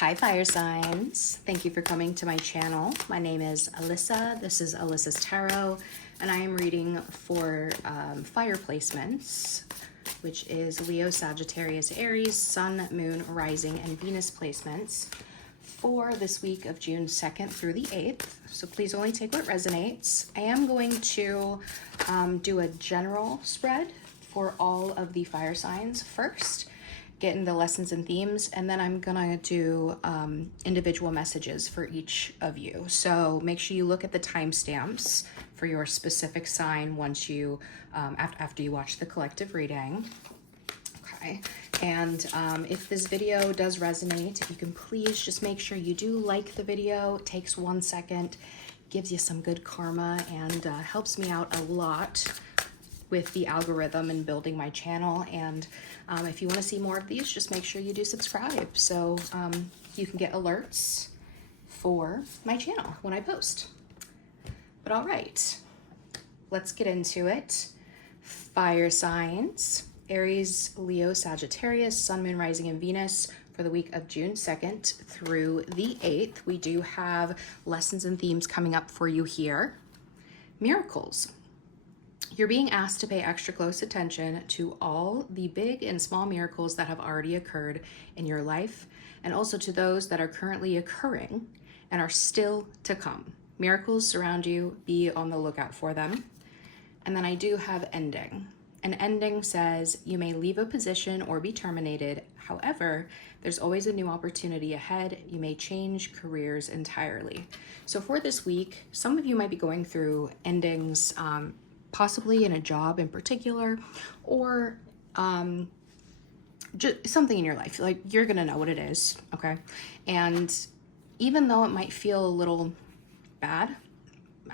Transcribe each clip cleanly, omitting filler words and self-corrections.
Hi, fire signs. Thank you for coming to my channel. My name is Alyssa. This is Alyssa's Tarot, and I am reading for fire placements, which is Leo, Sagittarius, Aries, Sun, Moon, Rising, and Venus placements for this week of June 2nd through the 8th. So please only take what resonates. I am going to do a general spread for all of the fire signs first, get into lessons and themes, and then I'm gonna do individual messages for each of you. So make sure you look at the timestamps for your specific sign once you, after you watch the collective reading. Okay, and if this video does resonate, if you can please just make sure you do like the video. It takes 1 second, gives you some good karma, and helps me out a lot with the algorithm and building my channel. And if you want to see more of these, just make sure you do subscribe so you can get alerts for my channel when I post. But all right, let's get into it. Fire signs: Aries, Leo, Sagittarius, Sun, Moon, Rising, and Venus for the week of June 2nd through the 8th. We do have lessons and themes coming up for you here. Miracles. You're being asked to pay extra close attention to all the big and small miracles that have already occurred in your life, and also to those that are currently occurring and are still to come. Miracles surround you. Be on the lookout for them. And then I do have ending. An ending says you may leave a position or be terminated. However, there's always a new opportunity ahead. You may change careers entirely. So for this week, some of you might be going through endings, possibly in a job in particular, or just something in your life. Like, you're gonna know what it is, okay? And even though it might feel a little bad,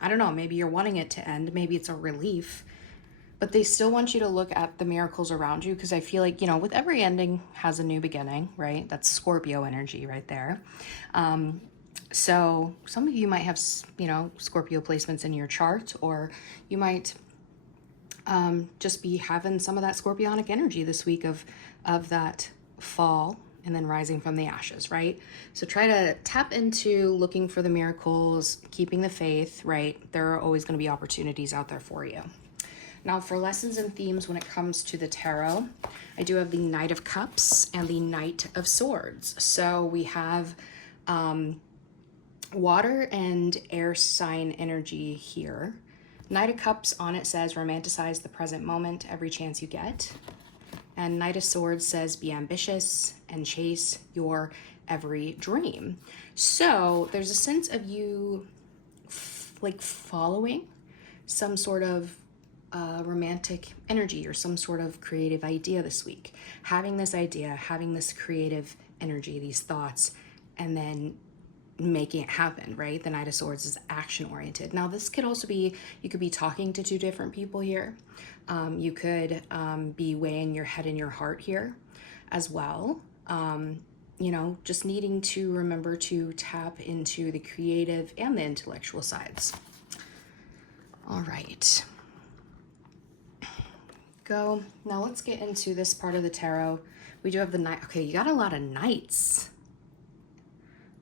I don't know, maybe you're wanting it to end, maybe it's a relief, but they still want you to look at the miracles around you, because I feel like, you know, with every ending has a new beginning, right? That's Scorpio energy right there. So some of you might have, you know, Scorpio placements in your chart, or you might just be having some of that scorpionic energy this week of that fall and then rising from the ashes, right? So try to tap into looking for the miracles, keeping the faith, right? There are always going to be opportunities out there for you. Now for lessons and themes when it comes to the tarot, I do have the Knight of Cups and the Knight of Swords. So we have water and air sign energy here. Knight of Cups on it says romanticize the present moment every chance you get. And Knight of Swords says be ambitious and chase your every dream. So there's a sense of you like following some sort of romantic energy or some sort of creative idea this week. Having this idea, having this creative energy, these thoughts, and then making it happen, right? The Knight of Swords is action oriented. Now this could also be, you could be talking to two different people here. You could be weighing your head and your heart here as well. You know, just needing to remember to tap into the creative and the intellectual sides. All right. Go. Now let's get into this part of the tarot. We do have the Knight. Okay, you got a lot of Knights.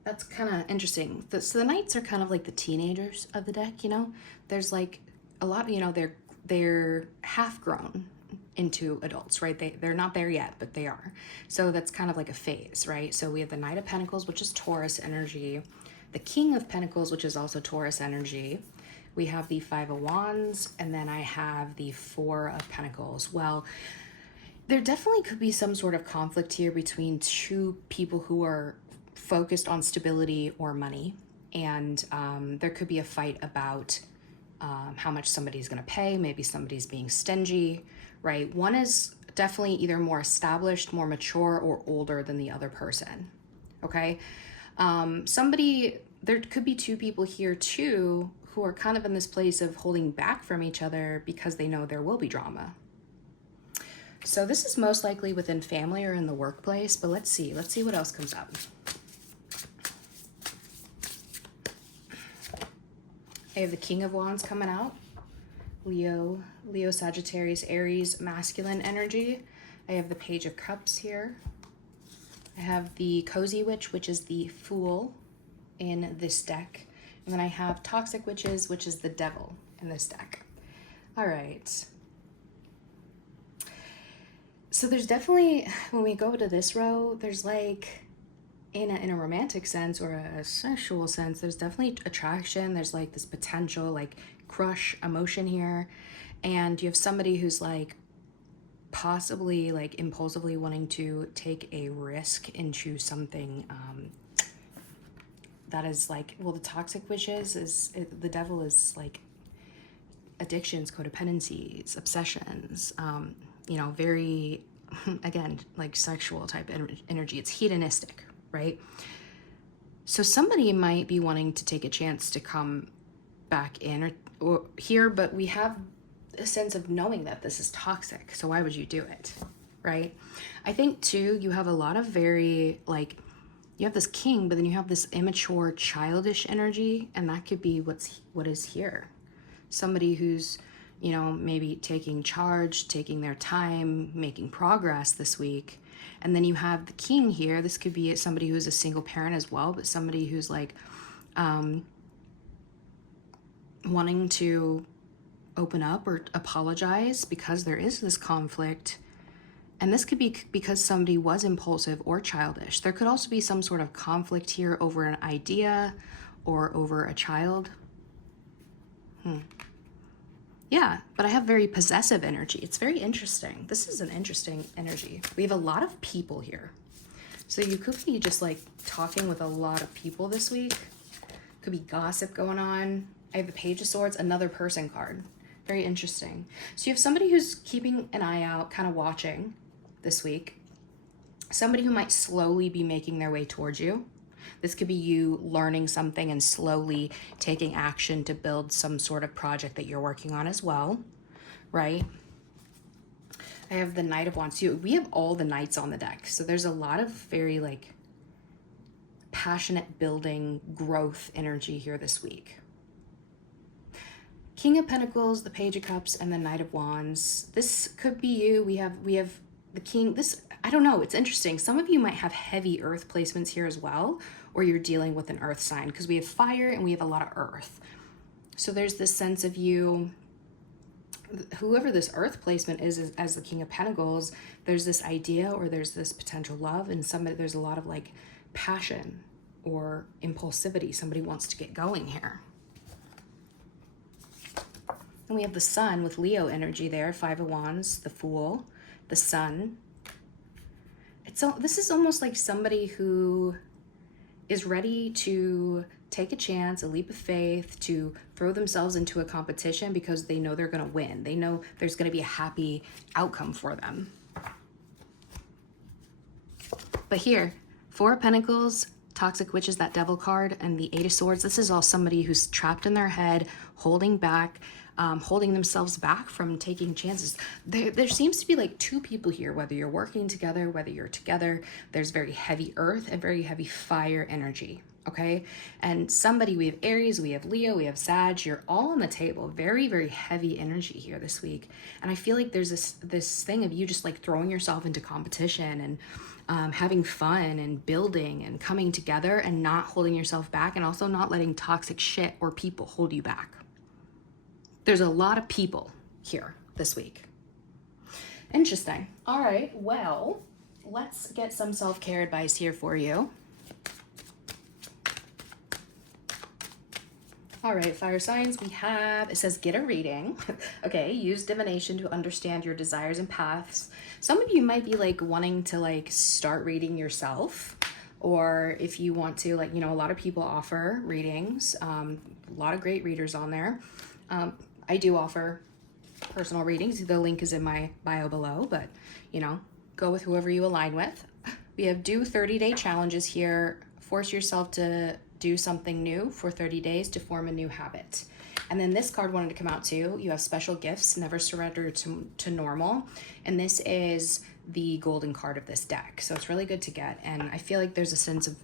That's kind of interesting. So the Knights are kind of like the teenagers of the deck, you know? There's like a lot, you know, they're half grown into adults, right? They're not there yet, but they are. So that's kind of like a phase, right? So we have the Knight of Pentacles, which is Taurus energy. The King of Pentacles, which is also Taurus energy. We have the Five of Wands, and then I have the Four of Pentacles. Well, there definitely could be some sort of conflict here between two people who are focused on stability or money, and there could be a fight about how much somebody's going to pay. Maybe somebody's being stingy, right? One is definitely either more established, more mature, or older than the other person. Okay, there could be two people here too who are kind of in this place of holding back from each other because they know there will be drama. So this is most likely within family or in the workplace, but let's see what else comes up. I have the King of Wands coming out. Leo, Sagittarius, Aries, masculine energy. I have the Page of Cups here. I have the Cozy Witch, which is the Fool in this deck. And then I have Toxic Witches, which is the Devil in this deck. All right. So there's definitely, when we go to this row, there's like, in a romantic sense or a sexual sense, there's definitely attraction. There's like this potential like crush emotion here. And you have somebody who's like possibly like impulsively wanting to take a risk into something that is like, well, the Toxic Witches the devil is like addictions, codependencies, obsessions, you know, very, again, like sexual type energy. It's hedonistic, right? So somebody might be wanting to take a chance to come back in or here, but we have a sense of knowing that this is toxic. So why would you do it, right? I think too, you have a lot of very like, you have this king, but then you have this immature, childish energy, and that could be what is here. Somebody who's, you know, maybe taking charge, taking their time, making progress this week. And then you have the king here. This could be somebody who's a single parent as well, but somebody who's like wanting to open up or apologize because there is this conflict. And this could be because somebody was impulsive or childish. There could also be some sort of conflict here over an idea or over a child. Yeah, but I have very possessive energy. It's very interesting. This is an interesting energy. We have a lot of people here. So you could be just like talking with a lot of people this week. Could be gossip going on. I have the Page of Swords, another person card. Very interesting. So you have somebody who's keeping an eye out, kind of watching this week. Somebody who might slowly be making their way towards you. This could be you learning something and slowly taking action to build some sort of project that you're working on as well, right? I have the Knight of Wands. We have all the knights on the deck. So there's a lot of very like passionate building growth energy here this week. King of Pentacles, the Page of Cups, and the Knight of Wands. This could be you. We have the King. This, I don't know, it's interesting. Some of you might have heavy earth placements here as well, or you're dealing with an earth sign because we have fire and we have a lot of earth. So there's this sense of you, whoever this earth placement is as the King of Pentacles, there's this idea or there's this potential love, and there's a lot of like passion or impulsivity. Somebody wants to get going here. And we have the Sun with Leo energy there, Five of Wands, the Fool, the Sun. This is almost like somebody who is ready to take a chance, a leap of faith, to throw themselves into a competition because they know they're going to win. They know there's going to be a happy outcome for them. But here, Four of Pentacles, Toxic Witches, that Devil card, and the Eight of Swords. This is all somebody who's trapped in their head, holding back, holding themselves back from taking chances. There seems to be like two people here, whether you're working together, whether you're together. There's very heavy earth and very heavy fire energy, okay? And somebody, we have Aries, we have Leo, we have Sag. You're all on the table. Very, very heavy energy here this week. And I feel like there's this thing of you just like throwing yourself into competition and having fun and building and coming together and not holding yourself back, and also not letting toxic shit or people hold you back. There's a lot of people here this week. Interesting. All right, well, let's get some self-care advice here for you. All right, fire signs, we have, it says get a reading. Okay, use divination to understand your desires and paths. Some of you might be like wanting to like start reading yourself, or if you want to, like, you know, a lot of people offer readings, a lot of great readers on there. I do offer personal readings. The link is in my bio below, but you know, go with whoever you align with. We have do 30-day challenges here. Force yourself to do something new for 30 days to form a new habit. And then this card wanted to come out too. You have special gifts, never surrender to normal. And this is the golden card of this deck. So it's really good to get. And I feel like there's a sense of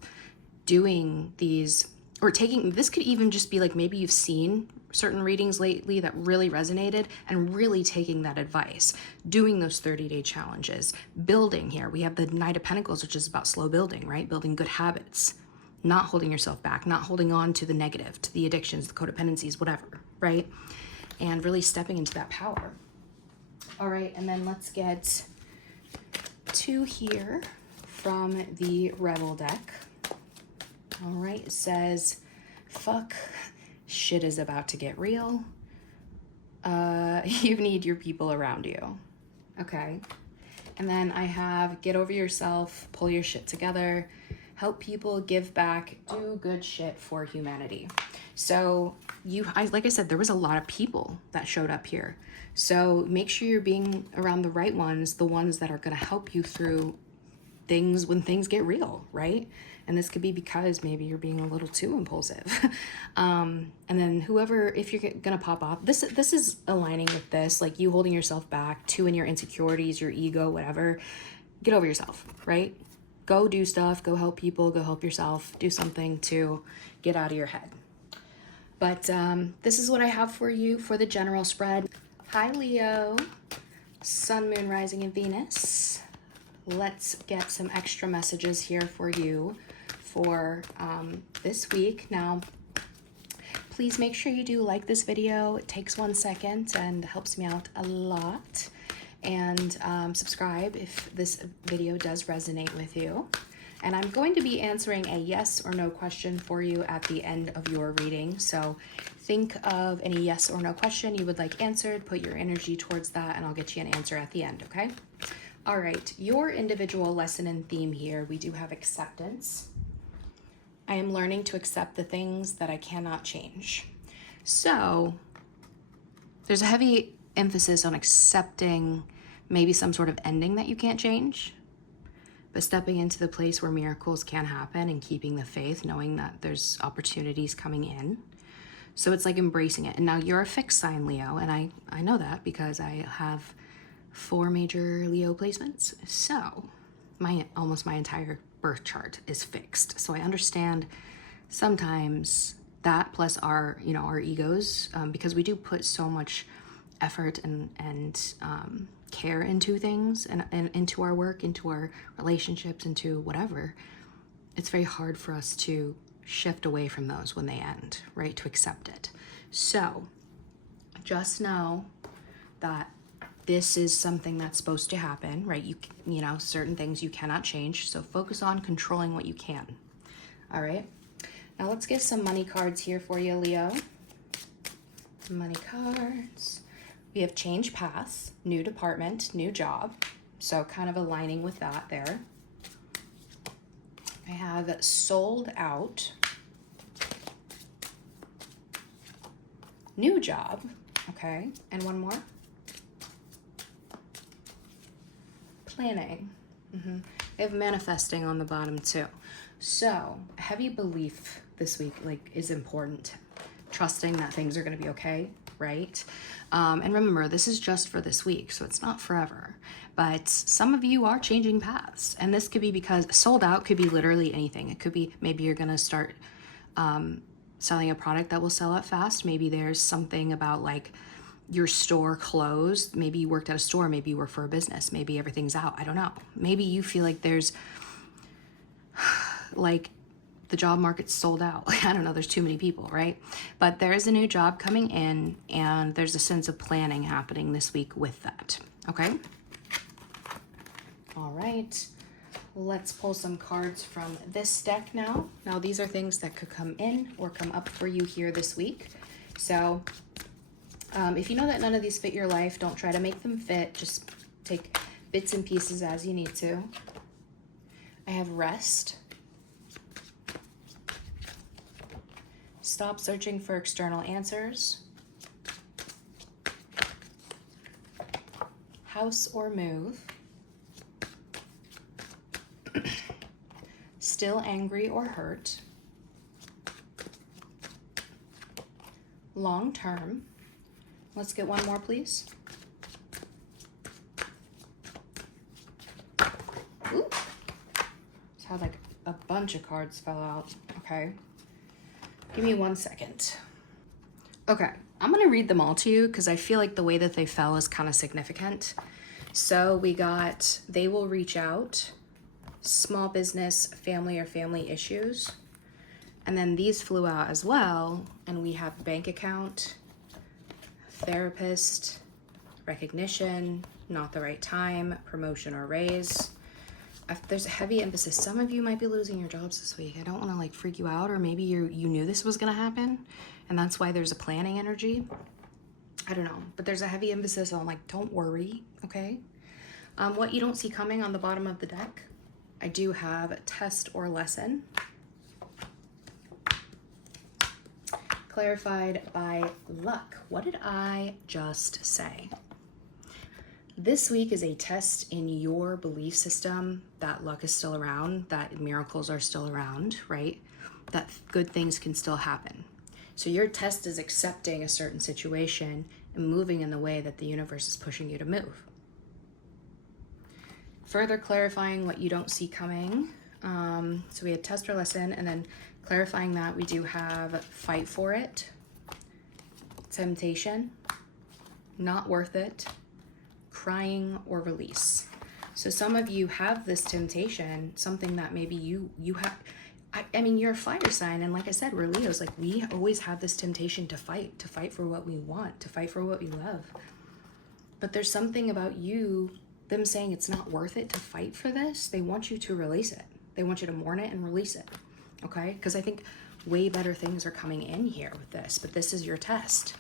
doing these or taking, this could even just be like, maybe you've seen certain readings lately that really resonated, and really taking that advice, doing those 30-day challenges, building here. We have the Knight of Pentacles, which is about slow building, right? Building good habits, not holding yourself back, not holding on to the negative, to the addictions, the codependencies, whatever, right? And really stepping into that power. All right, and then let's get 2 here from the Rebel deck. All right, it says, fuck, shit is about to get real. You need your people around you. Okay. And then I have get over yourself, pull your shit together, help people, give back, do good shit for humanity. So like I said, there was a lot of people that showed up here. So make sure you're being around the right ones, the ones that are going to help you through things when things get real, right? And this could be because maybe you're being a little too impulsive. And then whoever, if you're gonna pop off, this is aligning with this, like you holding yourself back, 2 in your insecurities, your ego, whatever. Get over yourself, right? Go do stuff, go help people, go help yourself, do something to get out of your head. But this is what I have for you for the general spread. Hi, Leo, Sun, Moon, Rising, and Venus. Let's get some extra messages here for you for this week. Now, please make sure you do like this video. It takes 1 second and helps me out a lot. And subscribe if this video does resonate with you. And I'm going to be answering a yes or no question for you at the end of your reading. So think of any yes or no question you would like answered, put your energy towards that, and I'll get you an answer at the end, okay? All right, your individual lesson and theme here, we do have acceptance. I am learning to accept the things that I cannot change. So there's a heavy emphasis on accepting maybe some sort of ending that you can't change, but stepping into the place where miracles can happen and keeping the faith, knowing that there's opportunities coming in. So it's like embracing it. And now you're a fixed sign, Leo, and I know that because I have 4 major Leo placements. So almost my entire birth chart is fixed. So I understand sometimes that plus our egos, because we do put so much effort and care into things and into our work, into our relationships, into whatever. It's very hard for us to shift away from those when they end, right? To accept it. So just know that this is something that's supposed to happen, right? You know, certain things you cannot change. So focus on controlling what you can. All right. Now let's get some money cards here for you, Leo. Money cards. We have change paths, new department, new job. So kind of aligning with that there. I have sold out, new job. Okay. And one more. Planning. I have manifesting on the bottom too. So heavy belief this week is important. Trusting that things are going to be okay, right? And remember, this is just for this week, so it's not forever. But some of you are changing paths, and this could be because sold out could be literally anything. It could be maybe you're going to start selling a product that will sell out fast. Maybe there's something about like your store closed. Maybe you worked at a store. Maybe you work for a business. Maybe everything's out. I don't know. Maybe you feel like there's like the job market's sold out. I don't know. There's too many people, right? But there is a new job coming in, and there's a sense of planning happening this week with that. Okay. All right. Let's pull some cards from this deck now. Now, these are things that could come in or come up for you here this week. So if you know that none of these fit your life, don't try to make them fit. Just take bits and pieces as you need to. I have rest. Stop searching for external answers. House or move. Still angry or hurt. Long term. Let's get one more, please. Ooh. It's had like a bunch of cards fell out. Okay. Give me 1 second. Okay, I'm going to read them all to you because I feel like the way that they fell is kind of significant. So we got, they will reach out, small business, family or family issues. And then these flew out as well. And we have bank account, therapist, recognition, not the right time, promotion or raise. There's a heavy emphasis. Some of you might be losing your jobs this week. I don't want to like freak you out, or maybe you knew this was going to happen and that's why there's a planning energy. I don't know, but there's a heavy emphasis on like, don't worry, okay? What you don't see coming on the bottom of the deck, I do have test or lesson. Clarified by luck. What did I just say? This week is a test in your belief system that luck is still around, that miracles are still around, right? That good things can still happen. So your test is accepting a certain situation and moving in the way that the universe is pushing you to move. Further clarifying what you don't see coming. So we had test or lesson, and then clarifying that we do have fight for it, temptation, not worth it, crying or release. So some of you have this temptation, something that maybe you have. I mean, you're a fire sign, and like I said, we're Leos. Like, we always have this temptation to fight for what we want, to fight for what we love. But there's something about you, them saying it's not worth it to fight for this. They want you to release it. They want you to mourn it and release it, okay? Because I think way better things are coming in here with this, but this is your test.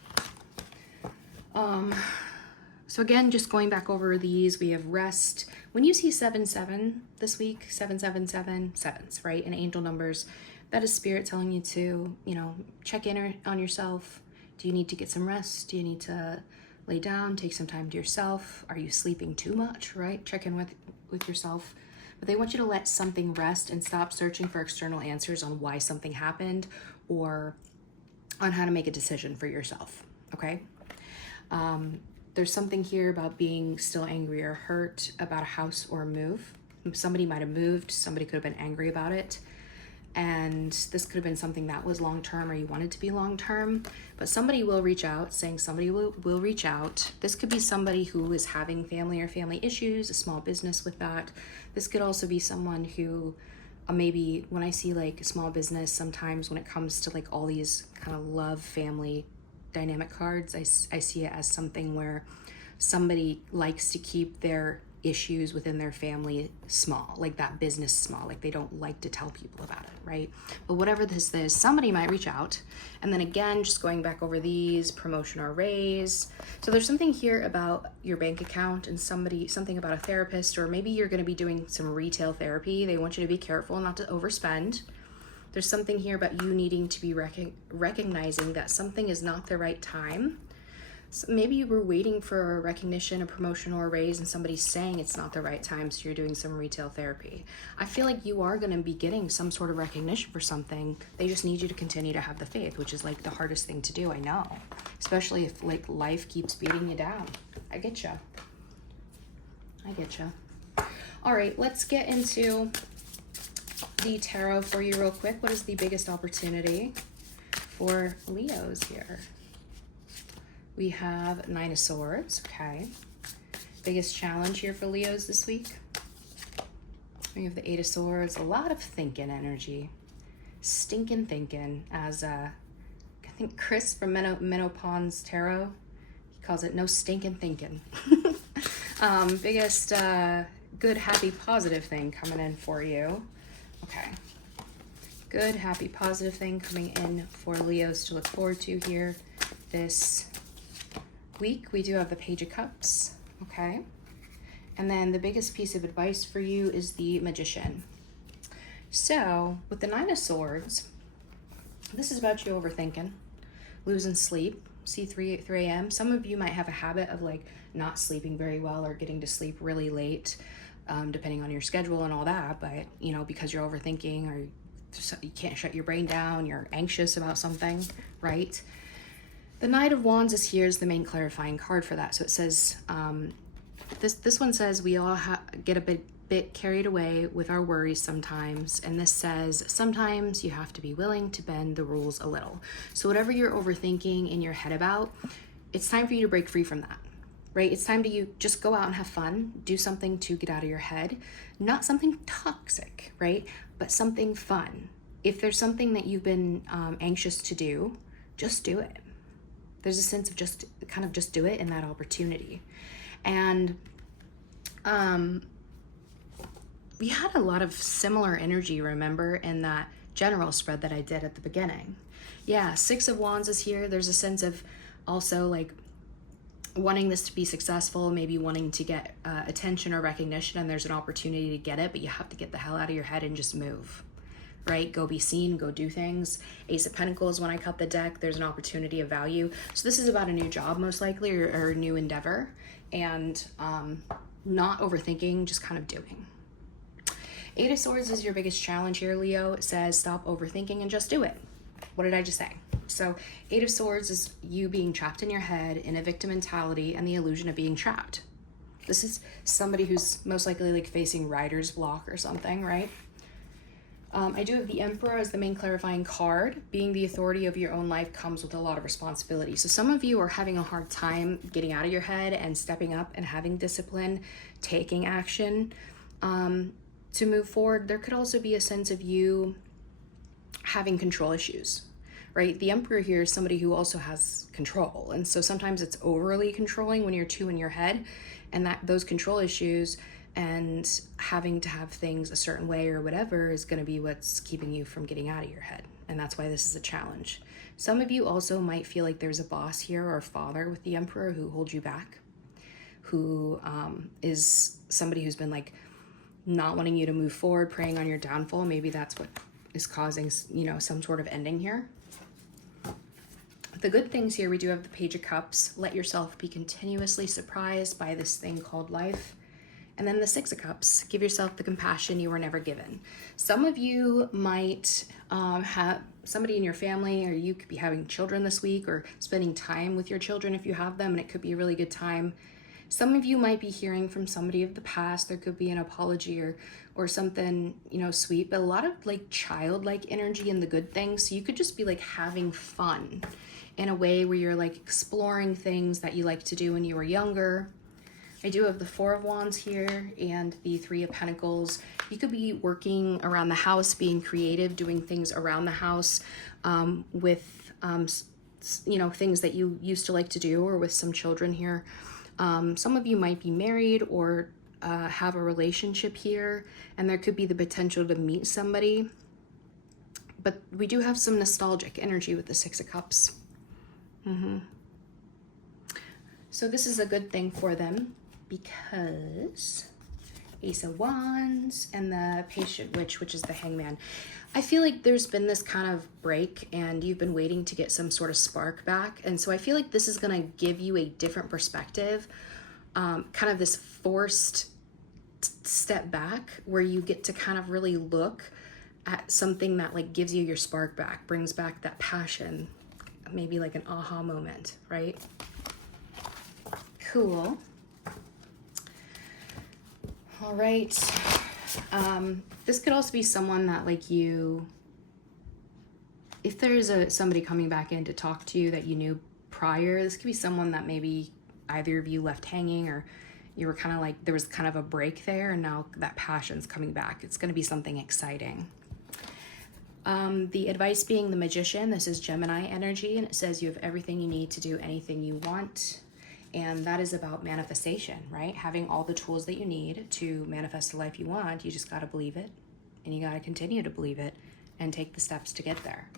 So again, just going back over these, we have rest. When you see 7-7 this week, 777, sevens, right? And angel numbers, that is spirit telling you to, check in on yourself. Do you need to get some rest? Do you need to lay down, take some time to yourself? Are you sleeping too much, right? Check in with yourself. But they want you to let something rest and stop searching for external answers on why something happened or on how to make a decision for yourself, okay? There's something here about being still angry or hurt about a house or a move. Somebody might have moved, somebody could have been angry about it. And this could have been something that was long-term or you wanted to be long-term, but somebody will reach out, saying somebody will reach out. This could be somebody who is having family or family issues, a small business with that. This could also be someone who maybe when I see like small business, sometimes when it comes to like all these kind of love, family, dynamic cards, I see it as something where somebody likes to keep their issues within their family small, like that business small, like they don't like to tell people about it, right? But whatever this is, somebody might reach out. And then again, just going back over these, promotion or raise. So there's something here about your bank account and something about a therapist, or maybe you're going to be doing some retail therapy. They want you to be careful not to overspend. There's something here about you needing to be recognizing that something is not the right time. So maybe you were waiting for a recognition, a promotion, or a raise, and somebody's saying it's not the right time, so you're doing some retail therapy. I feel like you are going to be getting some sort of recognition for something. They just need you to continue to have the faith, which is like the hardest thing to do, I know. Especially if like life keeps beating you down. I get you. All right, let's get into the tarot for you real quick. What is the biggest opportunity for Leos here? We have Nine of Swords, okay. Biggest challenge here for Leos this week. We have the Eight of Swords, a lot of thinking energy. Stinking thinking, as I think Chris from Minnow Ponds Tarot, he calls it no stinking thinking. Biggest good, happy, positive thing coming in for you. Okay. Good, happy, positive thing coming in for Leos to look forward to here this week. We do have the Page of Cups, okay? And then the biggest piece of advice for you is the Magician. So, with the Nine of Swords, this is about you overthinking, losing sleep. See 3 a.m. Some of you might have a habit of like not sleeping very well or getting to sleep really late, depending on your schedule and all that, but because you're overthinking or you can't shut your brain down, you're anxious about something, right? The Knight of Wands is here as the main clarifying card for that. So it says, this one says we all get a bit carried away with our worries sometimes, and this says sometimes you have to be willing to bend the rules a little. So whatever you're overthinking in your head about, it's time for you to break free from that, right? It's time to you just go out and have fun, do something to get out of your head, not something toxic, right? But something fun. If there's something that you've been anxious to do, just do it. There's a sense of just do it in that opportunity. And we had a lot of similar energy, remember, in that general spread that I did at the beginning. Yeah, Six of Wands is here. There's a sense of also like wanting this to be successful, maybe wanting to get attention or recognition, and there's an opportunity to get it, but you have to get the hell out of your head and just move, right? Go be seen, go do things. Ace of Pentacles, when I cut the deck, there's an opportunity of value. So this is about a new job, most likely, or a new endeavor, and not overthinking, just kind of doing. Eight of Swords is your biggest challenge here, Leo. It says stop overthinking and just do it. What did I just say? So Eight of Swords is you being trapped in your head in a victim mentality and the illusion of being trapped. This is somebody who's most likely like facing writer's block or something, right? I do have the Emperor as the main clarifying card. Being the authority of your own life comes with a lot of responsibility. So some of you are having a hard time getting out of your head and stepping up and having discipline, taking action to move forward. There could also be a sense of you having control issues, right? The Emperor here is somebody who also has control. And so sometimes it's overly controlling when you're too in your head, and that those control issues and having to have things a certain way or whatever is going to be what's keeping you from getting out of your head. And that's why this is a challenge. Some of you also might feel like there's a boss here or a father with the Emperor who holds you back, who is somebody who's been like not wanting you to move forward, preying on your downfall. Maybe that's what is causing, you know, some sort of ending here. The good things here, we do have the Page of Cups. Let yourself be continuously surprised by this thing called life. And then the Six of Cups, give yourself the compassion you were never given. Some of you might have somebody in your family, or you could be having children this week or spending time with your children if you have them, and it could be a really good time. Some of you might be hearing from somebody of the past. There could be an apology or something, you know, sweet, but a lot of like childlike energy in the good things. So you could just be like having fun in a way where you're like exploring things that you like to do when you were younger. I do have the Four of Wands here and the Three of Pentacles. You could be working around the house, being creative, doing things around the house with, you know, things that you used to like to do, or with some children here. Some of you might be married or have a relationship here, and there could be the potential to meet somebody. But we do have some nostalgic energy with the Six of Cups. So this is a good thing for them, because Ace of Wands and the Patient Witch, which is the Hangman. I feel like there's been this kind of break and you've been waiting to get some sort of spark back. And so I feel like this is going to give you a different perspective, kind of this forced step back where you get to kind of really look at something that like gives you your spark back, brings back that passion, maybe like an aha moment, right? Cool. All right. This could also be someone that like you, if there's somebody coming back in to talk to you that you knew prior, this could be someone that maybe either of you left hanging, or you were kind of like, there was kind of a break there, and now that passion's coming back. It's going to be something exciting. The advice being the Magician. This is Gemini energy, and it says you have everything you need to do anything you want. And that is about manifestation, right? Having all the tools that you need to manifest the life you want. You just got to believe it, and you got to continue to believe it and take the steps to get there.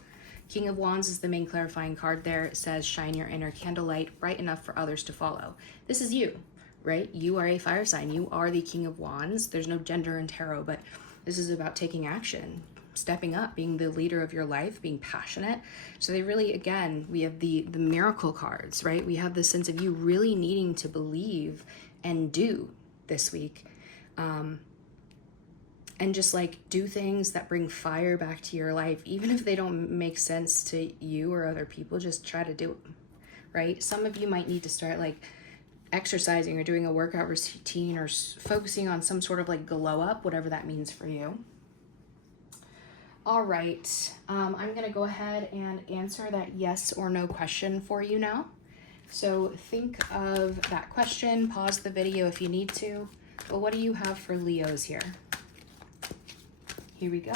King of Wands is the main clarifying card there. It says shine your inner candlelight bright enough for others to follow. This is you, right? You are a fire sign. You are the King of Wands. There's no gender in tarot, but this is about taking action, stepping up, being the leader of your life, being passionate. So they really, again, we have the miracle cards, right? We have the sense of you really needing to believe and do this week. And just like do things that bring fire back to your life, even if they don't make sense to you or other people, just try to do them, right? Some of you might need to start like exercising or doing a workout routine or focusing on some sort of like glow up, whatever that means for you. All right, I'm gonna go ahead and answer that yes or no question for you now. So think of that question, pause the video if you need to, but what do you have for Leos here? Here we go.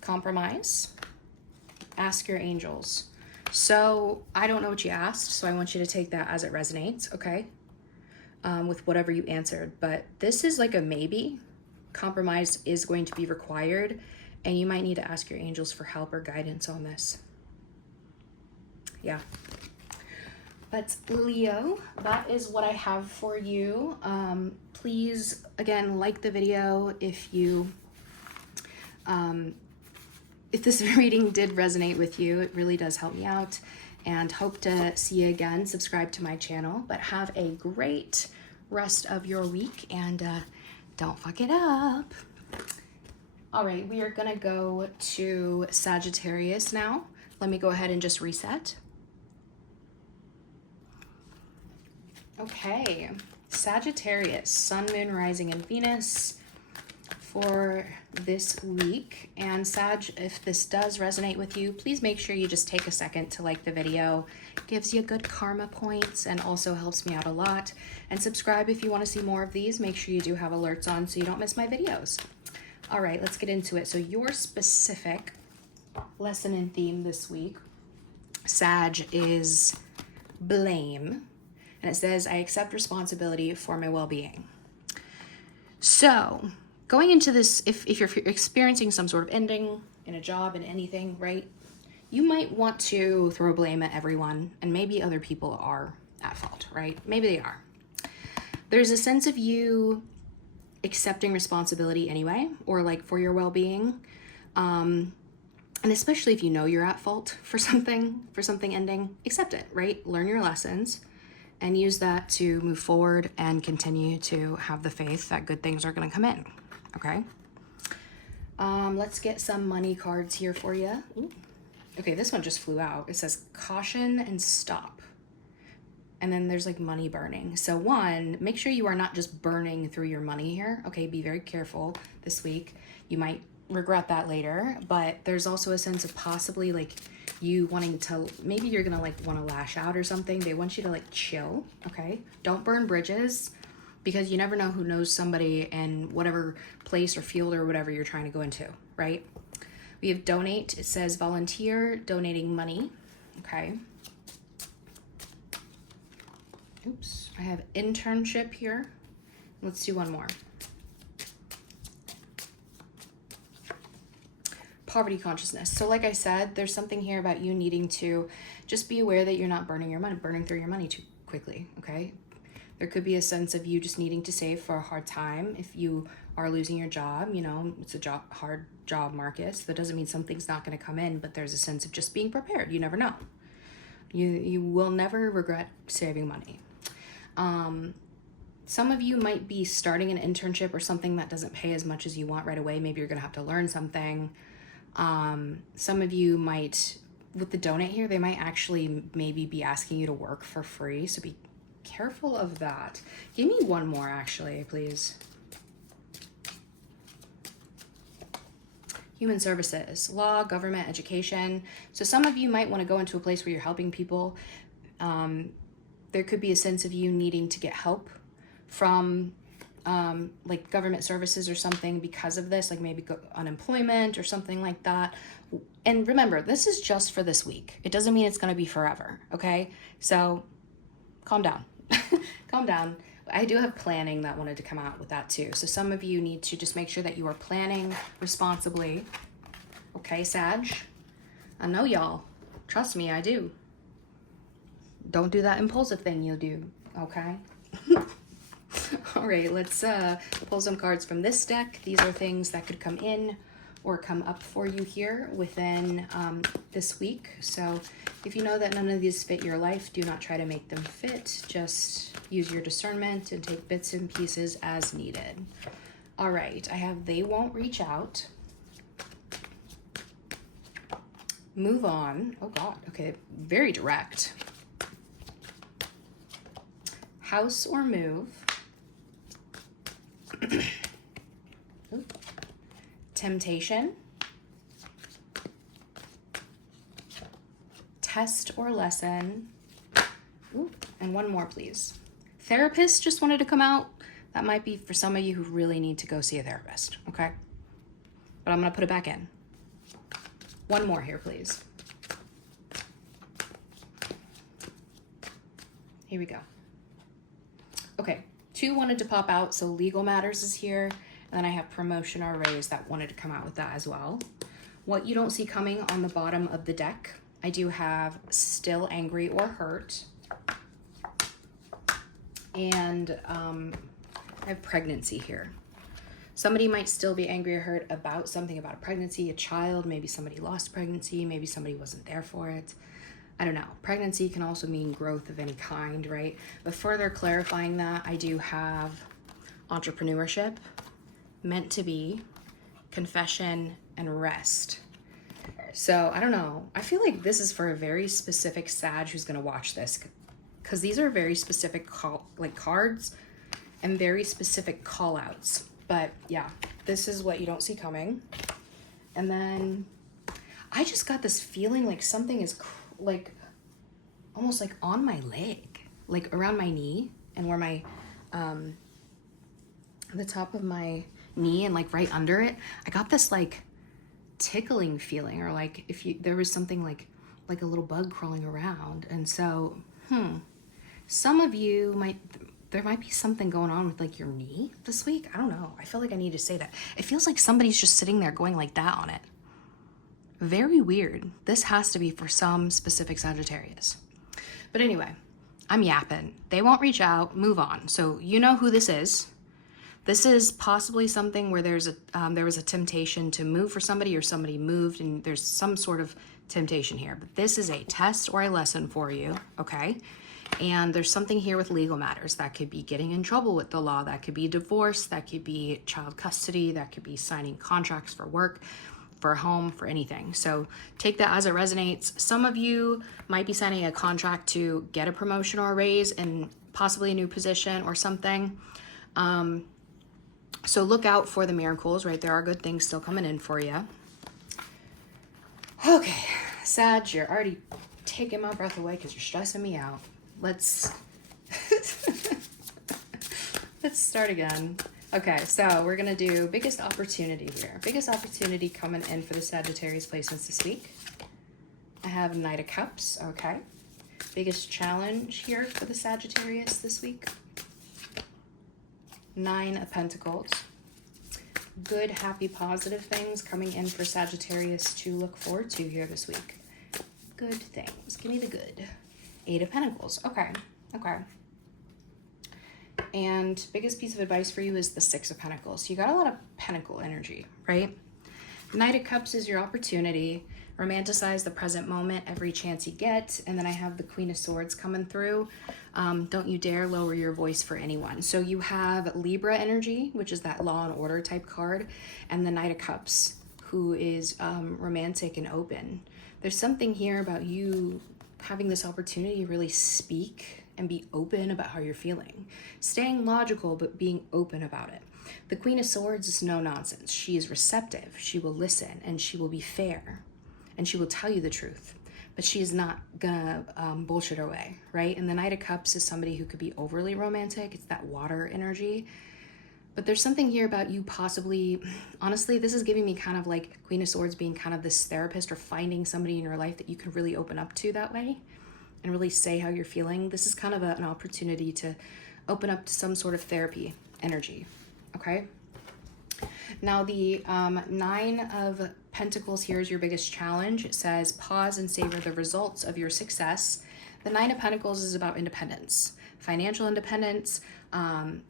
Compromise. Ask your angels. So I don't know what you asked, so I want you to take that as it resonates, okay? With whatever you answered, but this is like a maybe. Compromise is going to be required, and you might need to ask your angels for help or guidance on this. Yeah. But Leo, that is what I have for you. Please, again, like the video if you, if this reading did resonate with you. It really does help me out, and hope to see you again. Subscribe to my channel, but have a great rest of your week, and don't fuck it up. All right, we are gonna go to Sagittarius now. Let me go ahead and just reset. Okay, Sagittarius, Sun, Moon, Rising, and Venus for this week. And Sag, if this does resonate with you, please make sure you just take a second to like the video. Gives you good karma points and also helps me out a lot. And subscribe if you want to see more of these. Make sure you do have alerts on so you don't miss my videos. All right, let's get into it. So your specific lesson and theme this week, Sag, is blame. And it says, I accept responsibility for my well-being. So going into this, if you're experiencing some sort of ending in a job, in anything, right, you might want to throw blame at everyone, and maybe other people are at fault, right? Maybe they are. There's a sense of you accepting responsibility anyway, or like for your well-being. And especially if you know you're at fault for something ending, accept it, right? Learn your lessons and use that to move forward and continue to have the faith that good things are going to come in, okay? Let's get some money cards here for you. Ooh. Okay, this one just flew out. It says caution and stop. And then there's like money burning. So one, make sure you are not just burning through your money here. Okay, be very careful this week. You might regret that later, but there's also a sense of possibly like you wanting to, maybe you're gonna like want to lash out or something. They want you to like chill, okay? Don't burn bridges, because you never know who knows somebody in whatever place or field or whatever you're trying to go into, right? We have donate. It says volunteer, donating money, okay? Oops, I have internship here. Let's do one more. Poverty consciousness. So like I said, there's something here about you needing to just be aware that you're not burning through your money too quickly, okay? There could be a sense of you just needing to save for a hard time. If you are losing your job, you know, it's a hard job market. So that doesn't mean something's not going to come in, but there's a sense of just being prepared. You never know. You will never regret saving money. Some of you might be starting an internship or something that doesn't pay as much as you want right away. Maybe you're going to have to learn something. Some of you might, with the donate here, they might actually maybe be asking you to work for free. So be careful of that. Give me one more actually, please. Human services, law, government, education. So some of you might want to go into a place where you're helping people. There could be a sense of you needing to get help from like government services or something because of this, like maybe unemployment or something like that. And remember, this is just for this week. It doesn't mean it's going to be forever, okay? So calm down. Calm down. I do have planning that wanted to come out with that too. So some of you need to just make sure that you are planning responsibly. Okay, Sag? I know y'all. Trust me, I do. Don't do that impulsive thing you'll do, okay? All right, let's pull some cards from this deck. These are things that could come in or come up for you here within this week. So if you know that none of these fit your life, do not try to make them fit. Just use your discernment and take bits and pieces as needed. All right, I have they won't reach out. Move on. Oh God, okay, very direct. house or move, temptation, test or lesson, and one more, please. Therapist just wanted to come out. That might be for some of you who really need to go see a therapist, okay? But I'm gonna put it back in. One more here, please. Here we go. Okay, 2 wanted to pop out, so legal matters is here, and then I have promotion or raise that wanted to come out with that as well. What you don't see coming on the bottom of the deck, I do have still angry or hurt, and I have pregnancy here. Somebody might still be angry or hurt about something, about a pregnancy, a child, maybe somebody lost pregnancy, maybe somebody wasn't there for it. I don't know. Pregnancy can also mean growth of any kind, right? But further clarifying that, I do have entrepreneurship, meant to be, confession, and rest. So I don't know. I feel like this is for a very specific Sag who's going to watch this, because these are very specific cards and very specific call outs. But yeah, this is what you don't see coming. And then I just got this feeling like something is like almost like on my leg, like around my knee, and where my the top of my knee and like right under it. I got this like tickling feeling, or like if there was something like a little bug crawling around. And so some of you there might be something going on with like your knee this week. I don't know. I feel like I need to say that. It feels like somebody's just sitting there going like that on it. Very weird. This has to be for some specific Sagittarius. But anyway, I'm yapping. They won't reach out. Move on. So you know who this is. This is possibly something where there was a temptation to move for somebody, or somebody moved and there's some sort of temptation here. But this is a test or a lesson for you, okay? And there's something here with legal matters. That could be getting in trouble with the law. That could be divorce. That could be child custody. That could be signing contracts for work, for a home, for anything. So take that as it resonates. Some of you might be signing a contract to get a promotion or a raise and possibly a new position or something. So look out for the miracles, right? There are good things still coming in for you. Okay, Sag, you're already taking my breath away because you're stressing me out. Let's start again. Okay, so we're gonna do biggest opportunity here. Biggest opportunity coming in for the Sagittarius placements this week. I have Knight of Cups, okay. Biggest challenge here for the Sagittarius this week. 9 of Pentacles. Good, happy, positive things coming in for Sagittarius to look forward to here this week. Good things. Give me the good. 8 of Pentacles. Okay. And biggest piece of advice for you is the 6 of Pentacles. You got a lot of Pentacle energy, right? Knight of Cups is your opportunity. Romanticize the present moment every chance you get. And then I have the Queen of Swords coming through. Don't you dare lower your voice for anyone. So you have Libra energy, which is that law and order type card, and the Knight of Cups, who is romantic and open. There's something here about you having this opportunity to really speak and be open about how you're feeling. Staying logical, but being open about it. The Queen of Swords is no nonsense. She is receptive. She will listen, and she will be fair, and she will tell you the truth. But she is not gonna bullshit her way, right? And the Knight of Cups is somebody who could be overly romantic. It's that water energy. But there's something here about you possibly, honestly, this is giving me kind of like Queen of Swords being kind of this therapist, or finding somebody in your life that you can really open up to that way and really say how you're feeling. This is kind of an opportunity to open up to some sort of therapy energy, okay? Now the 9 of Pentacles here is your biggest challenge. It says pause and savor the results of your success. The 9 of Pentacles is about independence, financial independence,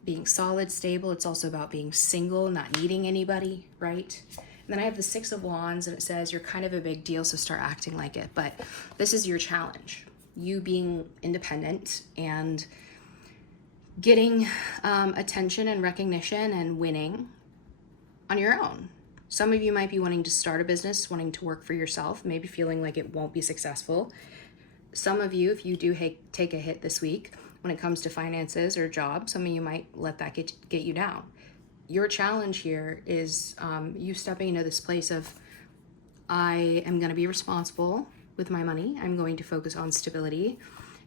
being solid, stable. It's also about being single, not needing anybody, right? And then I have the 6 of Wands, and it says you're kind of a big deal, so start acting like it. But this is your challenge, you being independent and getting attention and recognition and winning on your own. Some of you might be wanting to start a business, wanting to work for yourself, maybe feeling like it won't be successful. Some of you, if you do take a hit this week, when it comes to finances or job. Some of you might let that get you down. Your challenge here is you stepping into this place of, I am going to be responsible with my money. I'm going to focus on stability.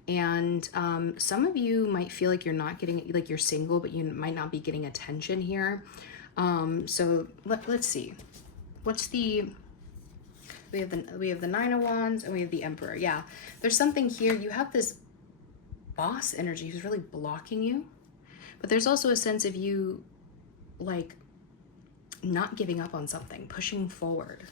And some of you might feel like you're not getting, like you're single, but you might not be getting attention here. So let's see. What's the, we have the Nine of Wands and we have the Emperor. Yeah, there's something here. You have this boss energy who's really blocking you, but there's also a sense of you like not giving up on something, pushing forward.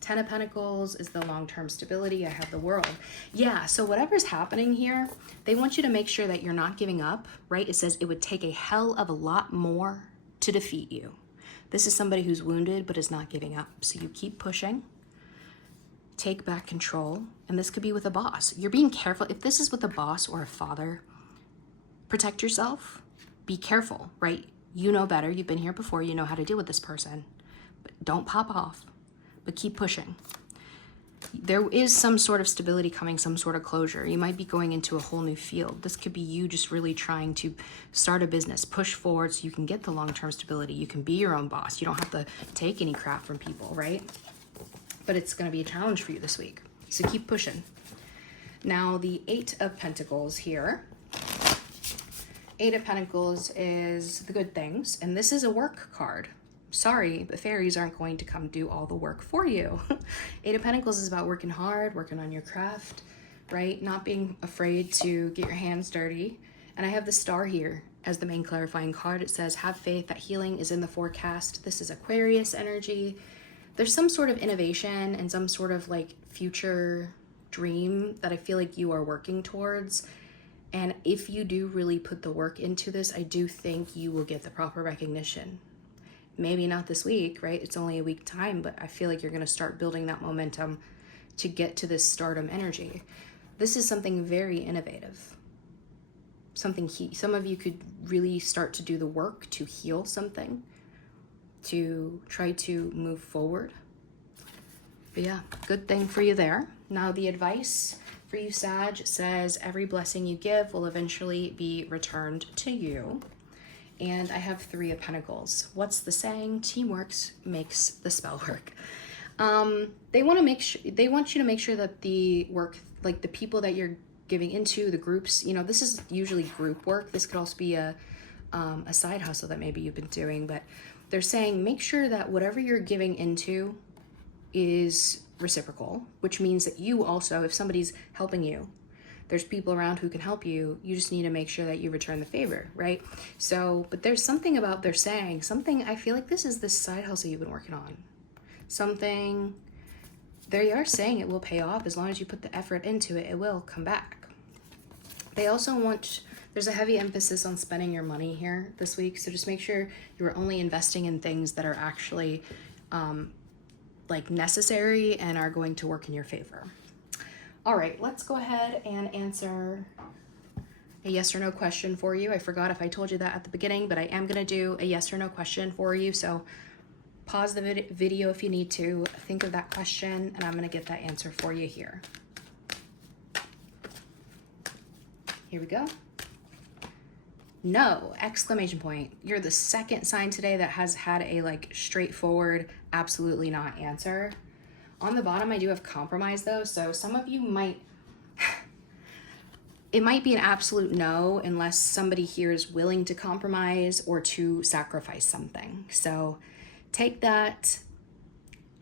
Ten of Pentacles is the long-term stability. I have the World. Yeah, so whatever's happening here, they want you to make sure that you're not giving up, right? It says it would take a hell of a lot more to defeat you. This is somebody who's wounded but is not giving up. So you keep pushing, take back control, and this could be with a boss. You're being careful. If this is with a boss or a father, protect yourself. Be careful, right? You know better. You've been here before. You know how to deal with this person. But don't pop off. But keep pushing. There is some sort of stability coming, some sort of closure. You might be going into a whole new field. This could be you just really trying to start a business, push forward so you can get the long-term stability. You can be your own boss. You don't have to take any crap from people, right? But it's going to be a challenge for you this week. So keep pushing. Now the Eight of Pentacles here. Eight of Pentacles is the good things, and this is a work card. Sorry, but fairies aren't going to come do all the work for you. Eight of Pentacles is about working hard, working on your craft, right? Not being afraid to get your hands dirty. And I have the Star here as the main clarifying card. It says, have faith that healing is in the forecast. This is Aquarius energy. There's some sort of innovation and some sort of like future dream that I feel like you are working towards. And if you do really put the work into this, I do think you will get the proper recognition. Maybe not this week, right? It's only a week time, but I feel like you're going to start building that momentum to get to this stardom energy. This is something very innovative. Some of you could really start to do the work to heal something, to try to move forward. But yeah, good thing for you there. Now the advice for you, Sag, says every blessing you give will eventually be returned to you. And I have Three of Pentacles. What's the saying? Teamwork makes the spell work. They want you to make sure that the work, like the people that you're giving into, the groups, you know, this is usually group work. This could also be a side hustle that maybe you've been doing, but they're saying make sure that whatever you're giving into is reciprocal, which means that you also, if somebody's helping you, there's people around who can help you. You just need to make sure that you return the favor, right? So, but there's something about they're saying, something, I feel like this is this side hustle you've been working on. Something, they are saying it will pay off as long as you put the effort into it, it will come back. They also want, there's a heavy emphasis on spending your money here this week. So just make sure you're only investing in things that are actually like necessary and are going to work in your favor. All right, let's go ahead and answer a yes or no question for you. I forgot if I told you that at the beginning, but I am going to do a yes or no question for you. So pause the video if you need to. Think of that question, and I'm going to get that answer for you here. Here we go. No, exclamation point. You're the second sign today that has had a like straightforward, absolutely not answer. On the bottom, I do have compromise though. So some of you might, it might be an absolute no unless somebody here is willing to compromise or to sacrifice something. So take that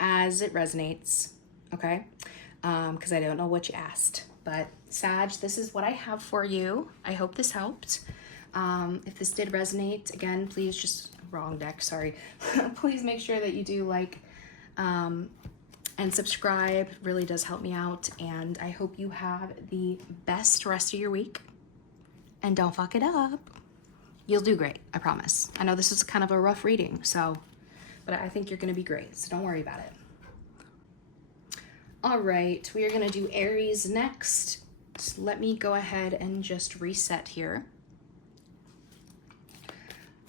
as it resonates, okay? Because I don't know what you asked. But Sag, this is what I have for you. I hope this helped. If this did resonate, again, please just, wrong deck, sorry. Please make sure that you do like, and subscribe. Really does help me out, and I hope you have the best rest of your week, and don't fuck it up. You'll do great, I promise. I know this is kind of a rough reading, but I think you're gonna be great, so don't worry about it. All right, we are gonna do Aries next. So let me go ahead and just reset here.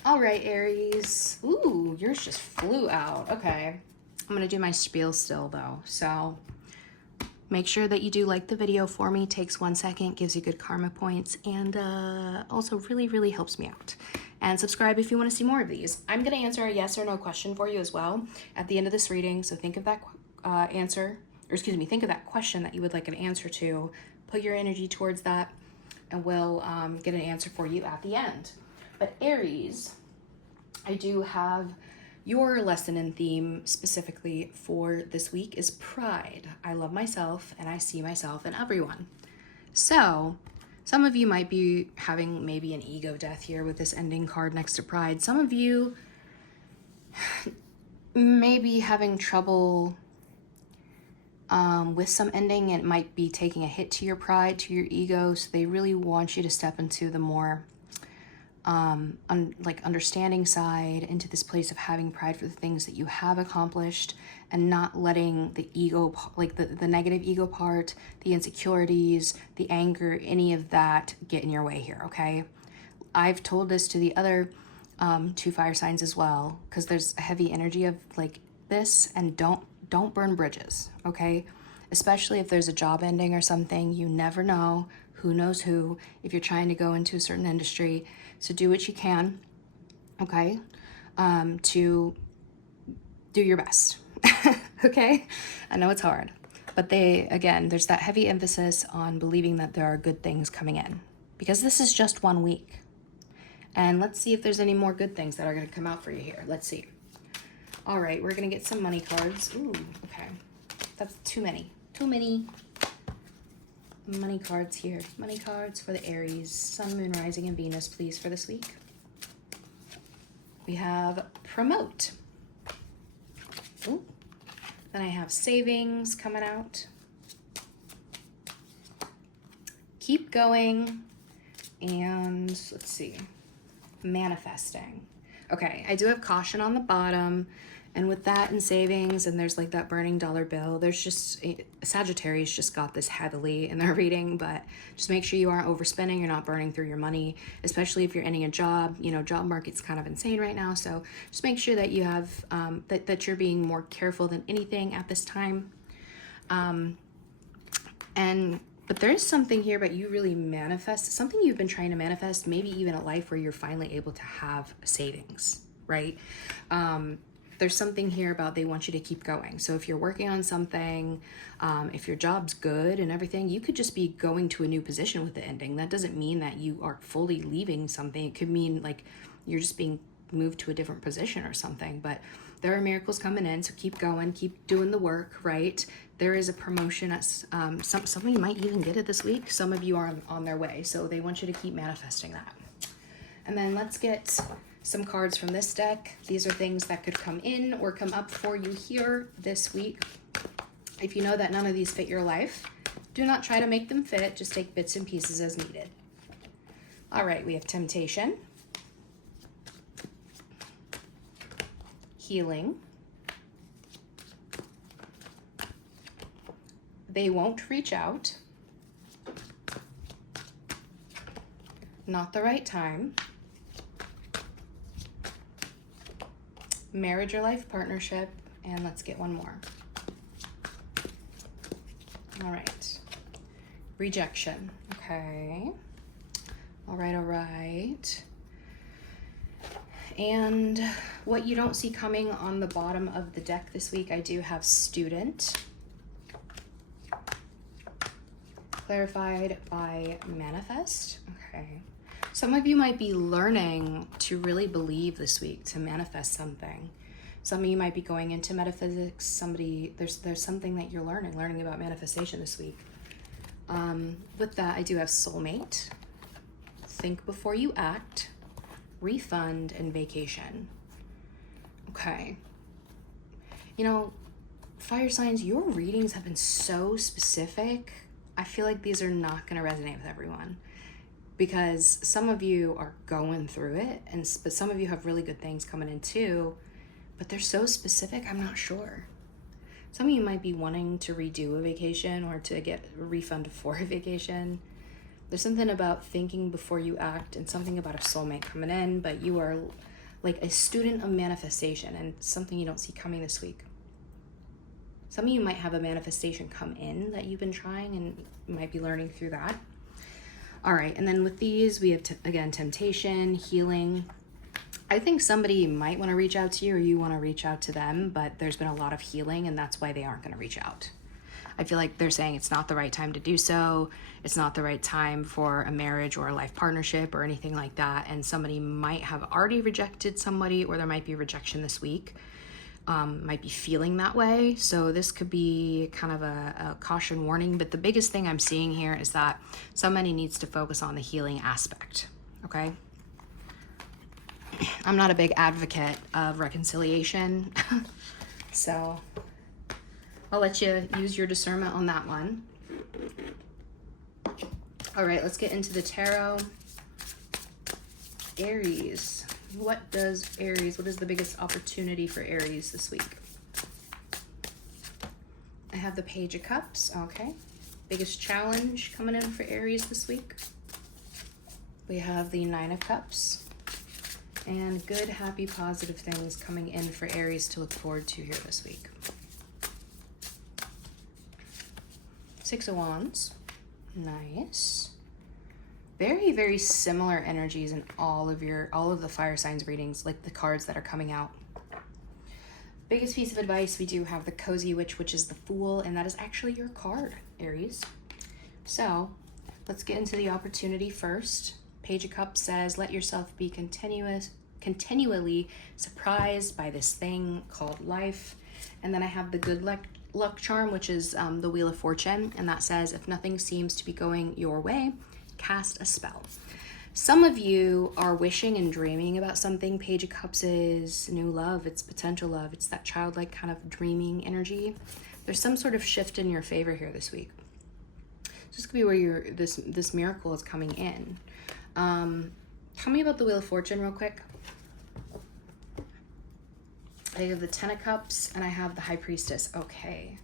All right, Aries. Ooh, yours just flew out. Okay. I'm going to do my spiel still, though. So Make sure that you do like the video for me. Takes 1 second, gives you good karma points, and also really, really helps me out. And subscribe if you want to see more of these. I'm going to answer a yes or no question for you as well at the end of this reading. So think of that think of that question that you would like an answer to. Put your energy towards that, and we'll get an answer for you at the end. But Aries, I do have your lesson and theme specifically for this week is pride. I love myself and I see myself in everyone. So some of you might be having maybe an ego death here with this ending card next to pride. Some of you may be having trouble with some ending. It might be taking a hit to your pride, to your ego. So they really want you to step into the more understanding side, into this place of having pride for the things that you have accomplished and not letting the ego, the negative ego part, the insecurities, the anger, any of that get in your way here, okay? I've told this to the other 2 fire signs as well, because there's a heavy energy of like this, and don't burn bridges, okay? Especially if there's a job ending or something, you never know. Who knows who, if you're trying to go into a certain industry. So do what you can, okay, to do your best, okay? I know it's hard, but again, there's that heavy emphasis on believing that there are good things coming in, because this is just 1 week. And let's see if there's any more good things that are going to come out for you here. Let's see. All right, we're going to get some money cards. Ooh, okay. That's too many. Too many. Money cards here. Money cards for the Aries. Sun, Moon, Rising, and Venus, please, for this week. We have promote. Ooh. Then I have savings coming out. Keep going. And let's see. Manifesting. Okay, I do have caution on the bottom. And with that and savings, and there's like that burning dollar bill, there's just, Sagittarius just got this heavily in their reading, but just make sure you aren't overspending, you're not burning through your money, especially if you're ending a job. You know, job market's kind of insane right now, so just make sure that you have, that you're being more careful than anything at this time. But there is something here about you really manifest, something you've been trying to manifest, maybe even a life where you're finally able to have savings, right? There's something here about they want you to keep going. So if you're working on something, if your job's good and everything, you could just be going to a new position with the ending. That doesn't mean that you are fully leaving something. It could mean like you're just being moved to a different position or something. But there are miracles coming in, so keep going, keep doing the work, right? There is a promotion at some you might even get it this week. Some of you are on their way, so they want you to keep manifesting that. And then let's get some cards from this deck. These are things that could come in or come up for you here this week. If you know that none of these fit your life, do not try to make them fit. Just take bits and pieces as needed. All right, we have temptation, healing, they won't reach out, not the right time, marriage or life partnership, and let's get one more. All right, rejection. Okay, all right. And what you don't see coming on the bottom of the deck this week, I do have student, clarified by manifest. Okay. Some of you might be learning to really believe this week, to manifest something. Some of you might be going into metaphysics. There's something that you're learning about manifestation this week. With that, I do have soulmate, think before you act, refund, and vacation. Okay. You know, fire signs, your readings have been so specific. I feel like these are not going to resonate with everyone, because some of you are going through it, but some of you have really good things coming in too, but they're so specific, I'm not sure. Some of you might be wanting to redo a vacation or to get a refund for a vacation. There's something about thinking before you act and something about a soulmate coming in, but you are like a student of manifestation and something you don't see coming this week. Some of you might have a manifestation come in that you've been trying and you might be learning through that. All right, and then with these, we have, again, temptation, healing. I think somebody might want to reach out to you or you want to reach out to them, but there's been a lot of healing and that's why they aren't going to reach out. I feel like they're saying it's not the right time to do so. It's not the right time for a marriage or a life partnership or anything like that. And somebody might have already rejected somebody, or there might be rejection this week. Might be feeling that way. So this could be kind of a caution warning. But the biggest thing I'm seeing here is that somebody needs to focus on the healing aspect. Okay. I'm not a big advocate of reconciliation. So I'll let you use your discernment on that one. All right, let's get into the tarot. Aries. What is the biggest opportunity for Aries this week? I have the Page of Cups. Okay. Biggest challenge coming in for Aries this week. We have the Nine of Cups. And good, happy, positive things coming in for Aries to look forward to here this week. Six of Wands. Nice. Very, very similar energies in all of the fire signs readings, like the cards that are coming out. Biggest piece of advice, we do have the Cozy Witch, which is the Fool, and that is actually your card, Aries. So let's get into the opportunity first. Page of Cups says, let yourself be continually surprised by this thing called life. And then I have the Good Luck charm, which is the Wheel of Fortune, and that says, if nothing seems to be going your way, cast a spell. Some of you are wishing and dreaming about something. Page of Cups is new love, it's potential love, it's that childlike kind of dreaming energy. There's some sort of shift in your favor here this week. So this could be where this miracle is coming in. Tell me about the Wheel of Fortune real quick. I have the Ten of Cups and I have the High Priestess. Okay.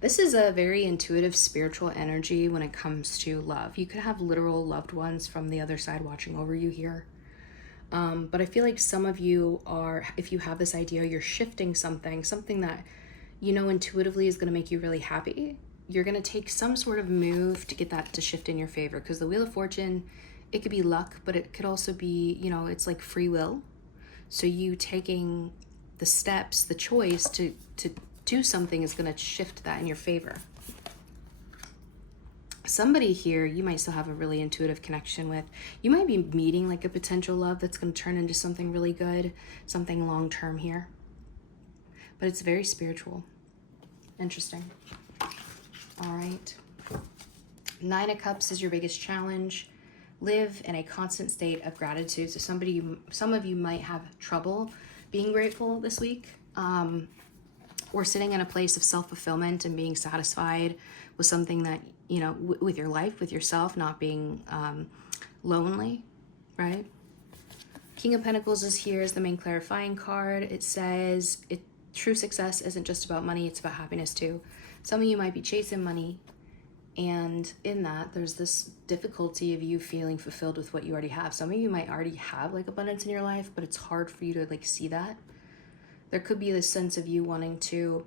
This is a very intuitive spiritual energy when it comes to love. You could have literal loved ones from the other side watching over you here. But I feel like some of you are, if you have this idea, you're shifting something that you know intuitively is going to make you really happy. You're going to take some sort of move to get that to shift in your favor, because the Wheel of Fortune, it could be luck, but it could also be, you know, it's like free will. So you taking the steps, the choice to do something is going to shift that in your favor. Somebody here you might still have a really intuitive connection with. You might be meeting like a potential love that's going to turn into something really good, something long-term here. But it's very spiritual. Interesting. All right. Nine of Cups is your biggest challenge. Live in a constant state of gratitude. So some of you might have trouble being grateful this week. Or sitting in a place of self-fulfillment and being satisfied with something that, you know, with your life, with yourself, not being lonely, right? King of Pentacles is here as the main clarifying card. It says true success isn't just about money, it's about happiness too. Some of you might be chasing money, and in that, there's this difficulty of you feeling fulfilled with what you already have. Some of you might already have like abundance in your life, but it's hard for you to like see that. There could be this sense of you wanting to,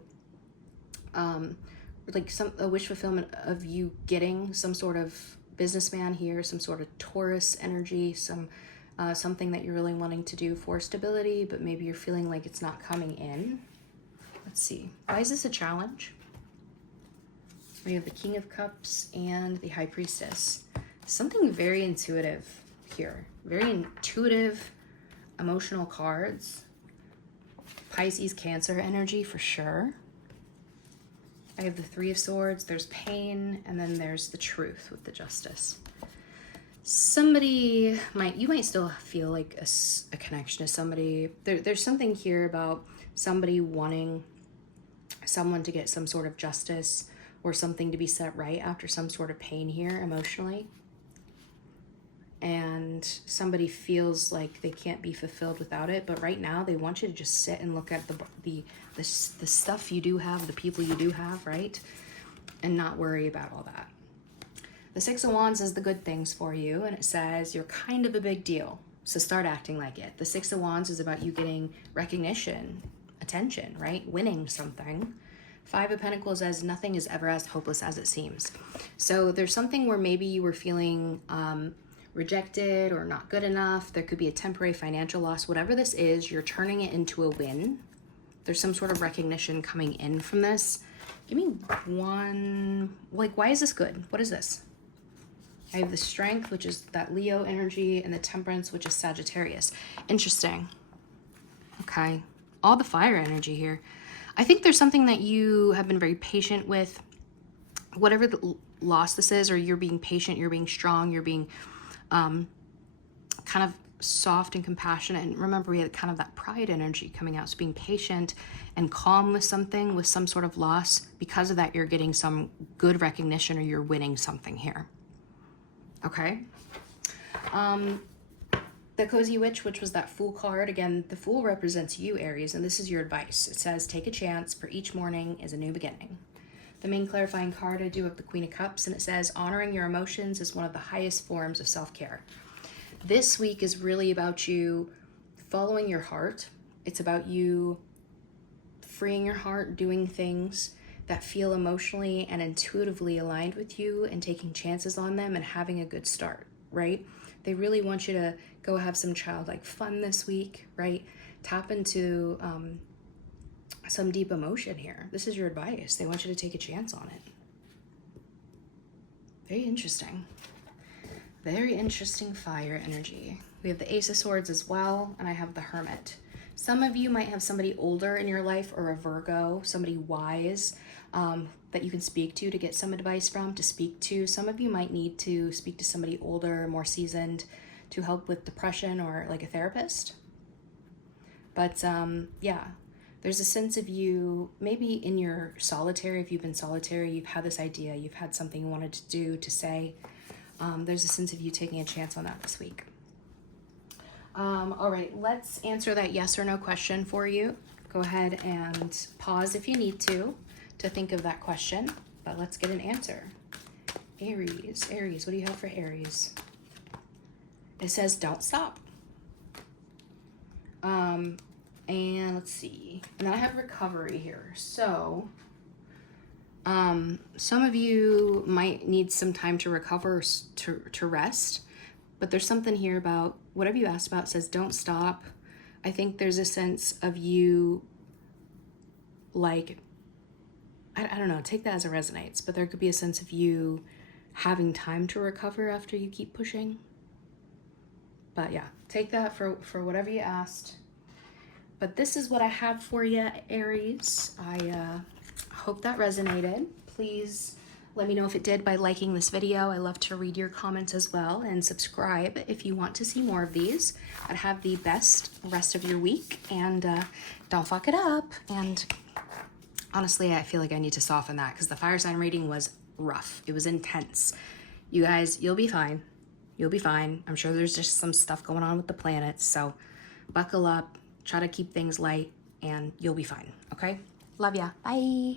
like a wish fulfillment of you getting some sort of businessman here, some sort of Taurus energy, something that you're really wanting to do for stability, but maybe you're feeling like it's not coming in. Let's see. Why is this a challenge? We have the King of Cups and the High Priestess. Something very intuitive here. Very intuitive, emotional cards. Pisces, Cancer energy for sure. I have the Three of Swords, there's pain, and then there's the Truth with the Justice. You might still feel like a connection to somebody. There's something here about somebody wanting someone to get some sort of justice or something to be set right after some sort of pain here emotionally. And somebody feels like they can't be fulfilled without it, but right now they want you to just sit and look at the stuff you do have, the people you do have, right? And not worry about all that. The Six of Wands is the good things for you, and it says you're kind of a big deal, so start acting like it. The Six of Wands is about you getting recognition, attention, right? Winning something. Five of Pentacles as nothing is ever as hopeless as it seems. So there's something where maybe you were feeling rejected or not good enough. There could be a temporary financial loss. Whatever this is, you're turning it into a win. There's some sort of recognition coming in from this. Give me one, like, why is this good? What is this? I have the Strength, which is that Leo energy, and the Temperance, which is Sagittarius. Interesting. Okay. All the fire energy here. I think there's something that you have been very patient with. Whatever the loss this is, or you're being patient, you're being strong, you're being kind of soft and compassionate. And remember, we had kind of that pride energy coming out. So being patient and calm with something, with some sort of loss. Because of that, you're getting some good recognition, or you're winning something here. Okay. The Cozy Witch, which was that Fool card. Again, the Fool represents you, Aries, and this is your advice. It says, take a chance, for each morning is a new beginning. The main clarifying card I do have the Queen of Cups, and it says, honoring your emotions is one of the highest forms of self-care. This week is really about you following your heart. It's about you freeing your heart, doing things that feel emotionally and intuitively aligned with you, and taking chances on them and having a good start, right? They really want you to go have some childlike fun this week, right? Tap into some deep emotion here. This is your advice. They want you to take a chance on it. Very interesting. Very interesting fire energy. We have the Ace of Swords as well, and I have the Hermit. Some of you might have somebody older in your life, or a Virgo, somebody wise, that you can speak to get some advice from, to speak to. Some of you might need to speak to somebody older, more seasoned, to help with depression, or like a therapist. But yeah, there's a sense of you, maybe in your solitary, if you've been solitary, you've had this idea, you've had something you wanted to do, to say. There's a sense of you taking a chance on that this week. All right, let's answer that yes or no question for you. Go ahead and pause if you need to think of that question, but let's get an answer. Aries, what do you have for Aries? It says, don't stop. And let's see. And then I have recovery here. So, some of you might need some time to recover, to rest. But there's something here about whatever you asked about says, don't stop. I think there's a sense of you, like, I don't know, take that as it resonates, but there could be a sense of you having time to recover after you keep pushing. But yeah, take that for whatever you asked. But this is what I have for you, Aries. I hope that resonated. Please let me know if it did by liking this video. I love to read your comments as well, and subscribe if you want to see more of these. But have the best rest of your week, and don't fuck it up. And honestly, I feel like I need to soften that, because the fire sign reading was rough. It was intense. You guys, you'll be fine. You'll be fine. I'm sure there's just some stuff going on with the planets, so buckle up, try to keep things light, and you'll be fine, okay? Love ya. Bye.